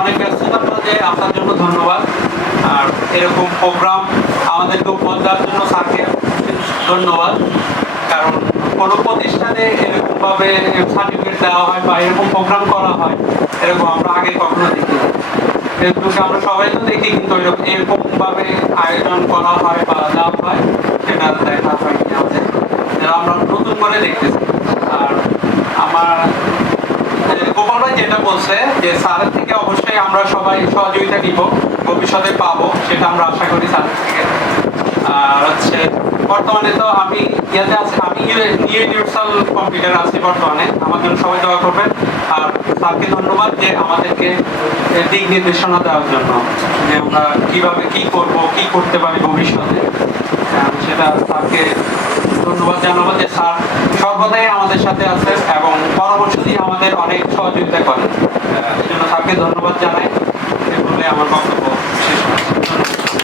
অনেক ব্যস্ততার মধ্যে আসার জন্য ধন্যবাদ। আর এরকম প্রোগ্রাম আমাদেরকে উপহার দেওয়ার জন্য স্যারকে ধন্যবাদ। কারণ কোনো প্রতিষ্ঠানে এরকমভাবে সার্টিফিকেট দেওয়া হয় বা এরকম প্রোগ্রাম করা হয় এরকম আমরা আগে কখনো দেখিনি। ফেসবুকে আমরা সবাই তো দেখি, কিন্তু এরকমভাবে আয়োজন করা হয় বা দেওয়া হয় সেটা দেখা হয়নি আমাদের, আমরা নতুন করে দেখতেছি। আর আমার গোপাল ভাই যেটা বলছে যে স্যারের থেকে অবশ্যই আমরা সবাই সহযোগিতা নিব, ভবিষ্যতে পাবো, সেটা আমরা আশা করি স্যারের থেকে। আর হচ্ছে বর্তমানে তো আমি ইয়াতে আছি, আমি ইউনিভার্সাল কম্পিউটার আছি বর্তমানে, আমার জন্য সবাই দোয়া করবেন। আর স্যারকে ধন্যবাদ যে আমাদেরকে দিক নির্দেশনা দেওয়ার জন্য, যে আমরা কিভাবে কি করব, কি করতে পারি ভবিষ্যতে, সেটা স্যারকে ধন্যবাদ জানাবো যে স্যার সর্বদাই আমাদের সাথে আছেন এবং পরামর্শ দিয়ে আমাদের অনেক সহযোগিতা করেন। এই জন্য স্যারকে ধন্যবাদ জানাই। এ বলে আমার